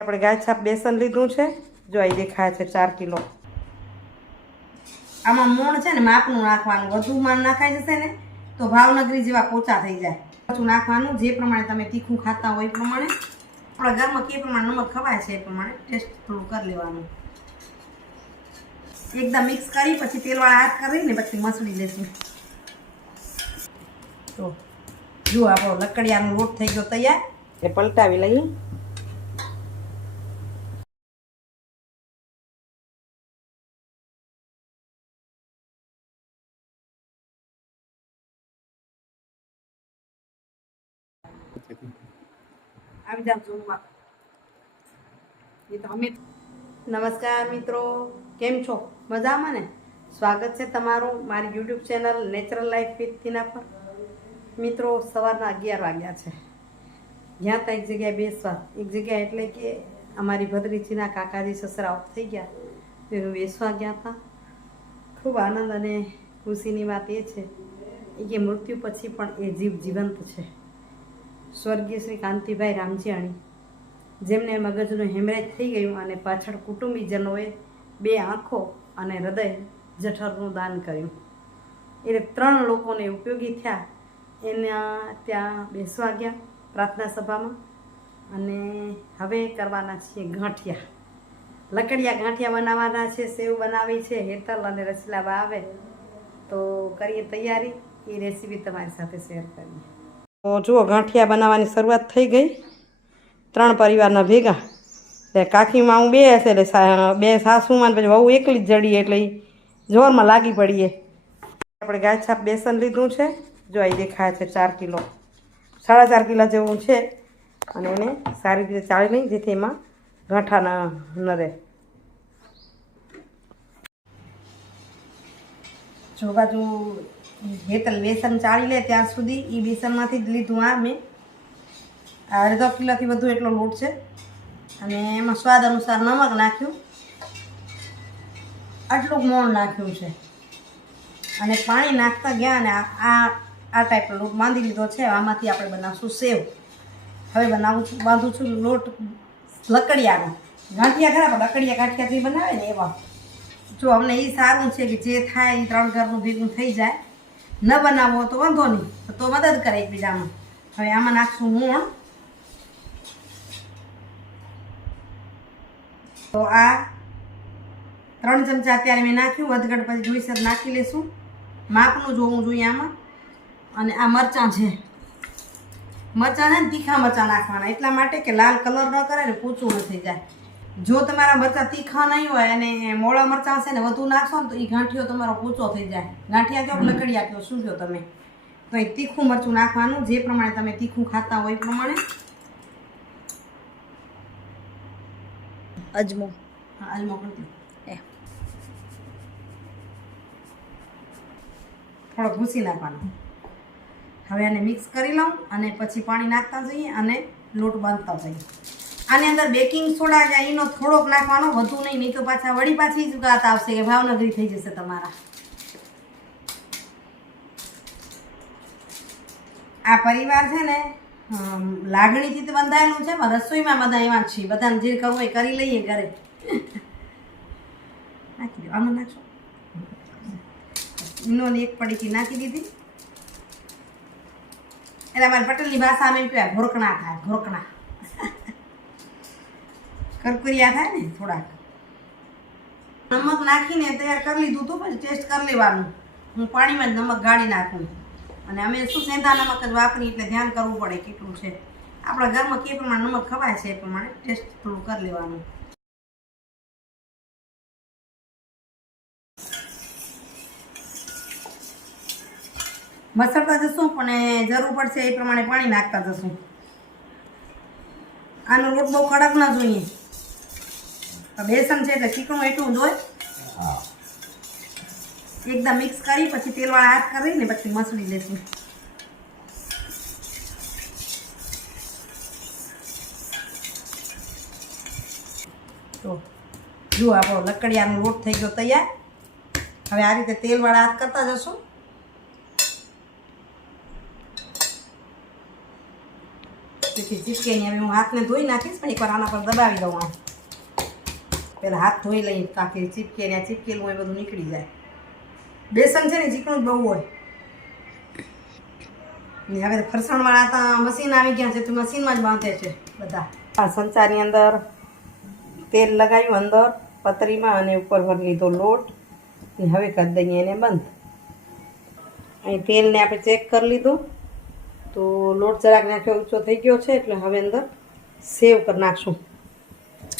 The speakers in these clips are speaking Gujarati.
આપણે ગાય છાપ બેસન લીધું છે, જો અહીં દેખાય છે 4 કિલો. આમાં મૂણ છે ને માપનું નાખવાનું, વધુ માન નાખાઈ જશે ને તો ભાવનગરી જેવા પોચા થઈ જાય. પાછું નાખવાનું જે પ્રમાણે તમે તીખું ખાતા હોય એ પ્રમાણે. આપણા ઘરમાં કે પ્રમાણે નમક ખવાય છે એ પ્રમાણે ટેસ્ટ થોડું કરી લેવાનું. એકદમ મિક્સ કરી પછી તેલવાળા હાથ કરીને પછી મસળી લેશું. તો જો આપણો લકડિયાનો લોટ થઈ ગયો તૈયાર. એ પલટાવી લઈએ. આવી જાવ જોવા. નમસ્કાર મિત્રો, કેમ છો? મજામાં ને? સ્વાગત છે તમારું મારી YouTube channel natural life with Tina પર. મિત્રો, સવારના 11 વાગ્યા છે. જ્યાં ત્યાં એક જગ્યાએ બેસવા, એક જગ્યાએ એટલે કે અમારી ભદ્રીજીના કાકાજી સસરા ઓફ થઈ ગયા તેનું બેસવા ગયા હતા. ખૂબ આનંદ અને ખુશીની વાત એ છે કે મૃત્યુ પછી પણ એ જીવ જીવંત છે. સ્વર્ગીય શ્રી કાંતિભાઈ રામજીયાણી, જેમને મગજનું હેમરેજ થઈ ગયું અને પાછળ કુટુંબીજનોએ 2 આંખો અને હૃદય જઠરનું દાન કર્યું. એટલે 3 લોકોને ઉપયોગી થયા. એના ત્યાં બેસવા ગયા પ્રાર્થના સભામાં. અને હવે કરવાના છીએ ગાંઠિયા, લકડિયા ગાંઠિયા બનાવવાના છે. સેવ બનાવી છે હેતલ અને રસીલાબા, આવે તો કરીએ તૈયારી. એ રેસીપી તમારી સાથે શેર કરીએ. તો જુઓ, ગાંઠિયા બનાવવાની શરૂઆત થઈ ગઈ. 3 પરિવારના ભેગા. એટલે કાકીમાં હું 2 હશે, એટલે 2 સાસુમાં પછી વહુ એકલી જ જડીએ, એટલે જોરમાં લાગી પડીએ. આપણે ગાય છાપ બેસન લીધું છે, જો અહીં દેખાય છે 4 કિલો, 4.5 કિલો જેવું છે. અને એને સારી રીતે ચાળી લઈ જેથી એમાં ગાંઠા ન રહે. જો બાજુ હેતલ બેસન ચાળી લે ત્યાં સુધી એ બેસનમાંથી જ લીધું. આ મેં 1/2 કિલોથી વધુ એટલો લોટ છે. અને એમાં સ્વાદ અનુસાર નમક નાખ્યું, આટલું મોણ નાખ્યું છે. અને પાણી નાખતા ગયા અને આ ટાઈપનો લોટ બાંધી લીધો છે. આમાંથી આપણે બનાવશું સેવ. હવે બાંધું છું લોટ લકડિયાનો. ગાંઠિયા ખરા પણ લકડિયા ગાંઠિયાથી બનાવે ને એવા. જો અમને એ સારું છે કે જે થાય એ 3 ઘરનું ભેગું થઈ જાય. ન બનાવવો તો વાંધો નહીં, તો મદદ કરે એકબીજામાં. હવે આમાં નાખશું મૂણ. તો આ 3 ચમચા અત્યારે મેં નાખ્યું. વધઘટ પછી જોઈશે નાખી લેશું. માપનું જોવું જોઈએ આમાં. અને આ મરચાં છે, મરચાં છે ને તીખા મરચાં નાખવાના, એટલા માટે કે લાલ કલર ન કરે ને પૂછું ન થઈ જાય. જો તમારા મરચાં તીખા નહીં હોય અને મોળા મરચાં છે ને વધુ નાખશો ને તો એ ગાંઠિયો તમારો પૂચો થઈ જાય. ગાંઠિયા કહો લકડિયા કહો, શું કહો તમે? તો એ તીખું મરચું નાખવાનું, જે પ્રમાણે તમે તીખું ખાતા હોય એ પ્રમાણે. અજમો, હા અજમો કરી દો. થોડો ભૂસી નાખવાનો. હવે આને મિક્સ કરી લઉં અને પછી પાણી નાખતા જઈએ અને લોટ બાંધતા જઈએ. આની અંદર બેકિંગ સોડા કે એનો થોડોક નાખવાનો, વધુ નહીં, નહીં તો પાછા પાછી જ વાત આવશે કે ભાવનગરી થઈ જશે તમારા. આ પરિવાર છે ને લાગણીથી તો બંધાયેલું છે, પણ રસોઈમાં બધા એવા જ છીએ. બધાને જે કરવું એ કરી લઈએ ઘરે. નાખી દો, આમાં નાખશો. ઈનોની 1 પડીકી નાખી દીધી. એટલે અમારી પટેલની ભાષામાં એમ કહેવાય ઘોરકણા થાય, ઘોરકણા. કરકરિયા થાય ને થોડાક. નમક નાખીને તૈયાર કરી લીધું હતું, પછી ટેસ્ટ કરી લેવાનું. હું પાણીમાં જ નમક ગાળી નાખું. અને અમે શું સેંધા નમક જ વાપરી, એટલે ધ્યાન કરવું પડે કેટલું છે. આપણા ઘરમાં કે પ્રમાણે નમક ખવાય છે એ પ્રમાણે ટેસ્ટ થોડું કરી લેવાનું. મસળતા જશું પણ જરૂર પડશે એ પ્રમાણે પાણી નાખતા જશું. આનો લોટ બહુ કડક ના જોઈએ. બેસન છે એટલે ચીકણું એટલું જ હોય. એકદમ મિક્સ કરી પછી તેલવાળા હાથ કરીને પછી મસળી લેશું. તો જુઓ, આપણો લકડિયાનો લોટ થઈ ગયો તૈયાર. હવે આ રીતે તેલવાળા હાથ કરતા જશું. દિવસથી ચીપકે નહીં. હવે હું હાથને ધોઈ નાખીશ, પણ એકવાર આના પર દબાવી દઉં. આમ પહેલાં હાથ ધોઈ લઈએ કાંકી ચીપકે ને ચીપકેલું હોય બધું નીકળી જાય. બેસન છે ને ચીકણું જ બહુ હોય. ને હવે ફરસાણવાળા તો મશીન આવી ગયા છે, તો મશીનમાં જ બાંધે છે બધા. આ સંચારની અંદર તેલ લગાવ્યું અંદર પતરીમાં અને ઉપર ભરી લીધો લોટ. ને હવે કરી દઈએ એને બંધ. અહીં તેલને આપણે ચેક કરી લીધું તો લોટ જરાક નાખ્યો ઊંચો થઈ ગયો છે, એટલે હવે અંદર સેવ કરી નાખશું.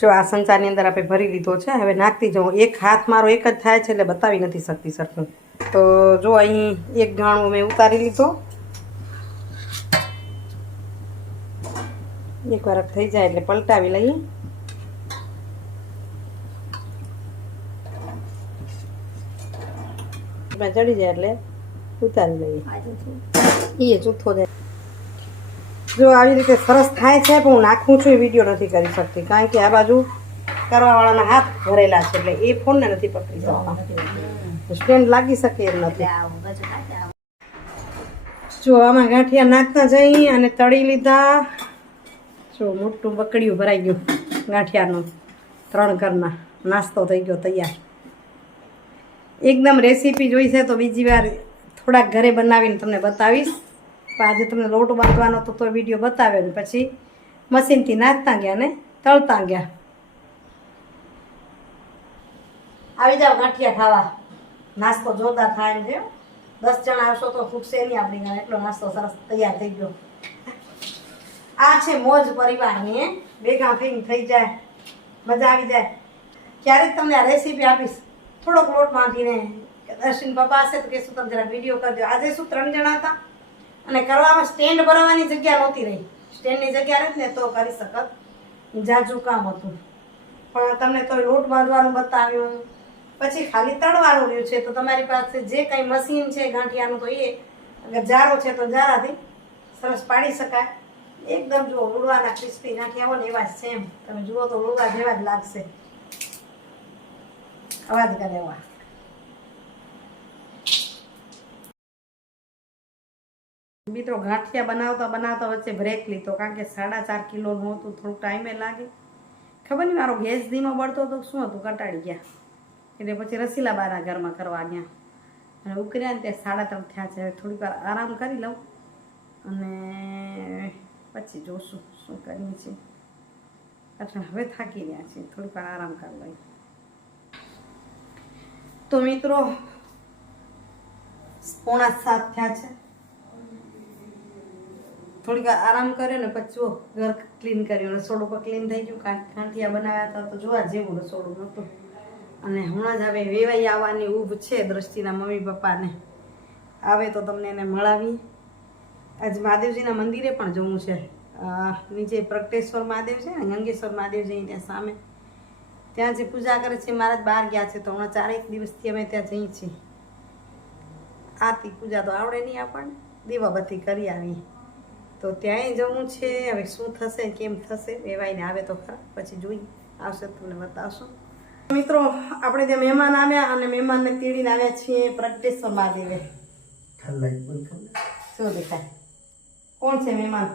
જો આ સંચારની અંદર આપણે ભરી લીધો છે, હવે નાખતી જાઉં. એક હાથ મારો એક જ થાય છે એટલે બતાવી નથી શકતી સરખું. તો જો અહીં એક ગાણો મેં ઉતારી લીધો. એકવાર થઈ જાય એટલે પલટાવી લઈએ. ચડી જાય એટલે ઉતારી લઈએ. એ જૂથો જાય. જો આવી રીતે સરસ થાય છે, પણ હું નાખું છું એ વિડીયો નથી કરી શકતી, કારણ કે આ બાજુ કરવાવાળાના હાથ ભરેલા છે, એટલે એ ફોનને નથી પકડી શકતા. સ્ટેન્ડ લાગી શકે એમ નથી. જો આમાં ગાંઠિયા નાખતા જઈ અને તળી લીધા. જો મોટું બકડીયું ભરાઈ ગયું ગાંઠિયાનું. 3 ઘરના નાસ્તો થઈ ગયો તૈયાર. એકદમ રેસીપી જોઈશે તો બીજી વાર થોડાક ઘરે બનાવીને તમને બતાવીશ. પણ આજે તમને લોટ બાંધવાનો તો વિડીયો બતાવ્યો ને પછી મશીનથી નાખતા ગયા ને તળતા ગયા. આવી જાઓ ગાંઠિયા ખાવા. નાસ્તો જોરદાર થાય એમ છે. 10 જણા આવશો તો ખૂટશે નહીં આપણી ઘરે, એટલો નાસ્તો સરસ તૈયાર થઈ ગયો. આ છે મોજ પરિવારની. ભેગા થઈને થઈ જાય, મજા આવી જાય. ક્યારેક તમને આ રેસીપી આપીશ. થોડોક લોટ બાંધીને દર્શન પપ્પા હશે તો કહેશું તમે જરા વિડીયો કરજો. આજે શું 3 જણા હતા અને કરવામાં સ્ટેન્ડ ભરાવાની જગ્યા નહોતી રહી. સ્ટેન્ડની જગ્યા રહી ને તો કરી શકત. જાજુ કામ હતું, પણ તમને તો લોટ બાંધવાનું બતાવ્યું. પછી ખાલી તળવાનું રહ્યું છે, તો તમારી પાસે જે કંઈ મશીન છે ગાંઠિયાનું તો એ અગર જારો છે તો જારાથી સરસ પાડી શકાય. એકદમ જુઓ લુડવાના ક્રિસ્પી ગાંઠિયા હોય ને એવા જ સેમ. તમે જુઓ તો લુડવા જેવા જ લાગશે. અવાજ કરે એવા. મિત્રો ગાંઠિયા બનાવતા બનાવતા વચ્ચે બ્રેક લીધો, કારણ કે 4.5 કિલોનું હતું. થોડુંક ટાઈમે લાગે. ખબર નહીં મારો ગેસ ધીમો બળતો હતો શું હતું, કંટાળી ગયા. એટલે પછી રસીલાબાના ઘરમાં કરવા ગયા અને ઉકર્યા ને ત્યાં 3:30 થયા છે. હવે થોડીક વાર આરામ કરી લઉં અને પછી જોશું શું કરીએ છીએ. અચ્છા હવે થાકી રહ્યા છીએ, થોડીક વાર આરામ કરી લઈએ. તો મિત્રો 6:45 થયા છે. થોડીક વાર આરામ કર્યો ને પછી જો ઘર ક્લીન કર્યું. રસોડું પણ ક્લીન થઈ ગયું. ગાંઠિયા બનાવ્યા હતા તો જોવા જેવું રસોડું નહોતું. અને હમણાં જ હવે વેવાઈ આવવાની ઊભ છે દ્રષ્ટિના મમ્મી પપ્પાને. આવે તો તમને એને મળાવી. આજ મહાદેવજીના મંદિરે પણ જવું છે. નીચે પ્રગટેશ્વર મહાદેવ છે ને, ગંગેશ્વર મહાદેવ જઈ ત્યાં સામે, ત્યાં જે પૂજા કરે છે મહારાજ બહાર ગયા છે, તો હમણાં 4 દિવસથી અમે ત્યાં જઈએ છીએ. આરતી પૂજા તો આવડે નહીં આપણને, દીવાબત્તી કરી આવી. તો ત્યાંય જવું છે. હવે શું થશે કેમ થશે, વેવાઈને આવે તો ખરા, પછી જોઈ આવશે તમને બતાવશું. મિત્રો આપણે ત્યાં મહેમાન આવ્યા અને મહેમાનને તેડીને આવ્યા છીએ પ્રગટેશ્વર મહાદેવે. શું દેખાય કોણ છે મહેમાન?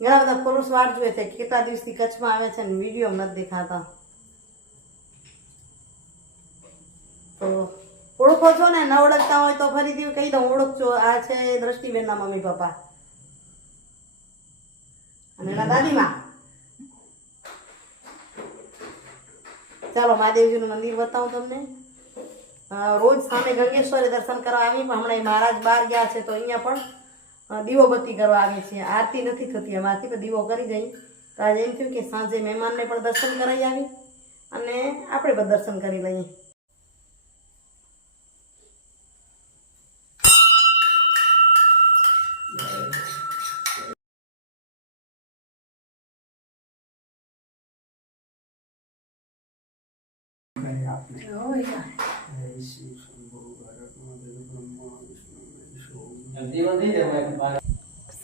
ઘણા બધા પુરુષ વાટ જોઈએ છે. કેટલા દિવસથી કચ્છમાં આવ્યા છે ને વિડીયો નથી દેખાતા. તો ઓળખો છો ને? ન ઓળખતા હોય તો ફરીથી કહી દઉં, ઓળખજો. આ છે દ્રષ્ટિબેનના મમ્મી પપ્પા અને એના દાદીમાં. ચાલો મહાદેવજીનું મંદિર બતાવું તમને. રોજ સામે ગંગેશ્વરે દર્શન કરવા આવી, પણ હમણાં મહારાજ બહાર ગયા છે તો અહીંયા પણ દીવોબત્તી કરવા આવી છે. આરતી નથી થતી અમારથી, પણ દીવો કરી જઈ. તો આજે એમ થયું કે સાંજે મહેમાનને પણ દર્શન કરાવી આવી અને આપણે પણ દર્શન કરી લઈએ.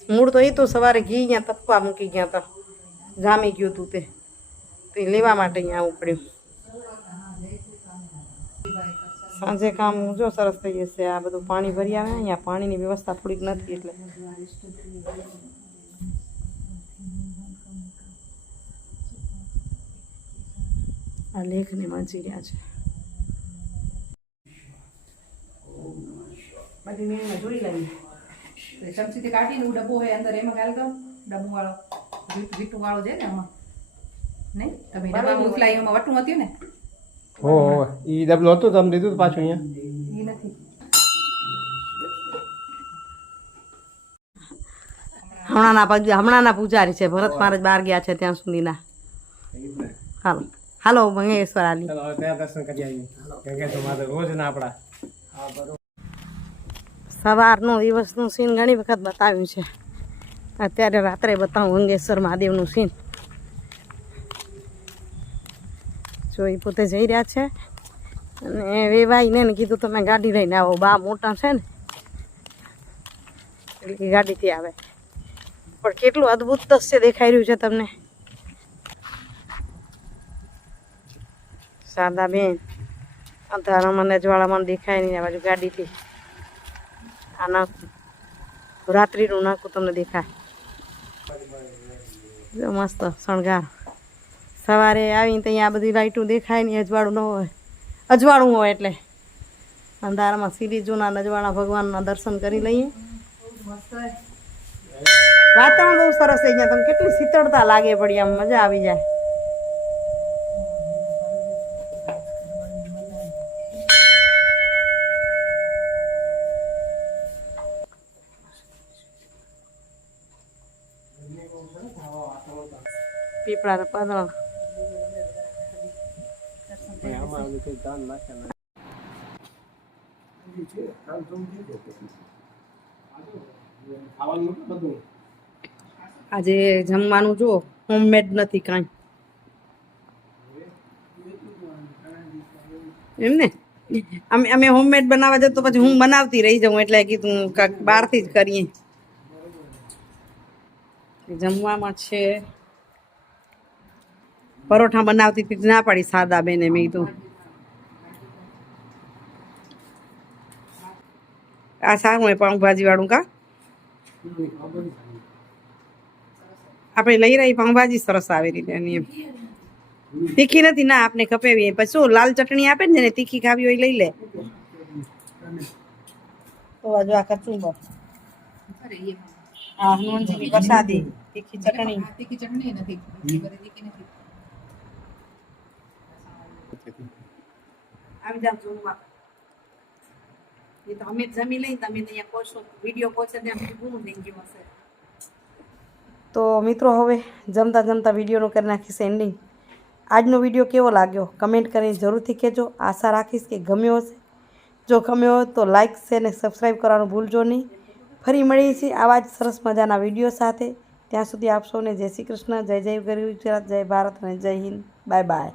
મૂળ તો એ તો સવારે ઘી અહીંયા તપવા મૂકી ગયા હતા, જામી ગયું હતું તે લેવા માટે અહીંયા આવવું પડ્યું. સાંજે કામ જો સરસ થઈ જશે. આ બધું પાણી ભરી આવે. અહીંયા પાણીની વ્યવસ્થા થોડીક નથી એટલે આ લેખને વાંચી રહ્યા છે. બધી મેળમાં જોઈ લાવી ચમચીથી કાઢીને ડબ્બો હોય અંદર એમાં ગાળી દો. ડબ્બો વાળો વીટું વાળો છે ને એમાં નહીં તમે ડબ્બા મોકલા એમાં વટું હતું ને હો ઈ ડબલું હતું તમે લીધું પાછું અહીંયા એ નથી. હમણાંના પૂજારી છે ભરત મહારાજ બહાર ગયા છે ત્યાં સુધીના. હાલો હાલો મંગેશ્વર આલી ચાલો હવે ત્યાં દર્શન કરી આવીએ કેમ કે મારે રોજ ના આપણા સવારનું દિવસનું સીન ઘણી વખત બતાવ્યું છે. અત્યારે રાત્રે બતાવું મંગેશ્વર મહાદેવનું સીન. જો એ પોતે જઈ રહ્યા છે અને વેવાઈને ને કીધું તમે ગાડી લઈને આવો. બા મોટા છે ને એટલે ગાડીથી આવે. પણ કેટલું અદ્ભુત દ્રશ્ય દેખાઈ રહ્યું છે તમને. શારદા બેન અંધારામાં નજવાળામાં દેખાય નહીં. આ બાજુ ગાડીથી આ નાખું રાત્રિનું નાખું તમને દેખાય. જો મસ્ત શણગાર. સવારે આવીને ત્યાં આ બધી લાઈટો દેખાય નહીં. અજવાળું ન હોય, અજવાળું હોય એટલે અંધારામાં સીડી જૂના નજવાળા ભગવાનના દર્શન કરી લઈએ. વાતાવરણ બહુ સરસ થઈ ગયા. તમને કેટલી શીતળતા લાગે પડી. આમ મજા આવી જાય. પીપળા પાદળ આજે જમવાનું જો હોમમેડ નથી કાંઈ એમ ને. અમે હોમમેડ બનાવવા જતો પછી હું બનાવતી રહી જાઉં એટલે કીધું બહારથી જ કરીએ. જમવામાં છે પરોઠા બનાવતી હતી ના પાડી સાદા બેને. મેં કીધું આ સારું હોય પાઉંભાજી વાળું. કા આપણે લઈ રહી પાઉંભાજી સરસ આવે રીતે એની એમ તીખી નથી ના. આપણે ખપેવી પછી શું લાલ ચટણી આપે ને તીખી ખાવી હોય લઈ લે. તો હજુ આ કચુંબર હા હનુમાનજીની પ્રસાદી તીખી ચટણી. તીખી ચટણી નથી તીખી નથી. આવી જાવ જમવા. એ તો અમે જમી લઈ તમે અહીંયા પહોંચો વિડીયો પહોંચે ત્યાં બધું પૂરું થઈ ગયું હશે. તો મિત્રો હવે જમતા જમતા વિડીયોનું કરી નાખીશ એન્ડિંગ. આજનો વિડીયો કેવો લાગ્યો કમેન્ટ કરીને જરૂરથી કહેજો. આશા રાખીશ કે ગમ્યો હશે. જો ગમ્યો હોય તો લાઇક શેર અને સબસ્ક્રાઈબ કરવાનું ભૂલજો નહીં. ફરી મળીએ છીએ આવા જ સરસ મજાના વિડીયો સાથે. ત્યાં સુધી આપ સૌને જય શ્રી કૃષ્ણ, જય જય ગરવી ગુજરાત, જય ભારત અને જય હિન્દ. Bye bye.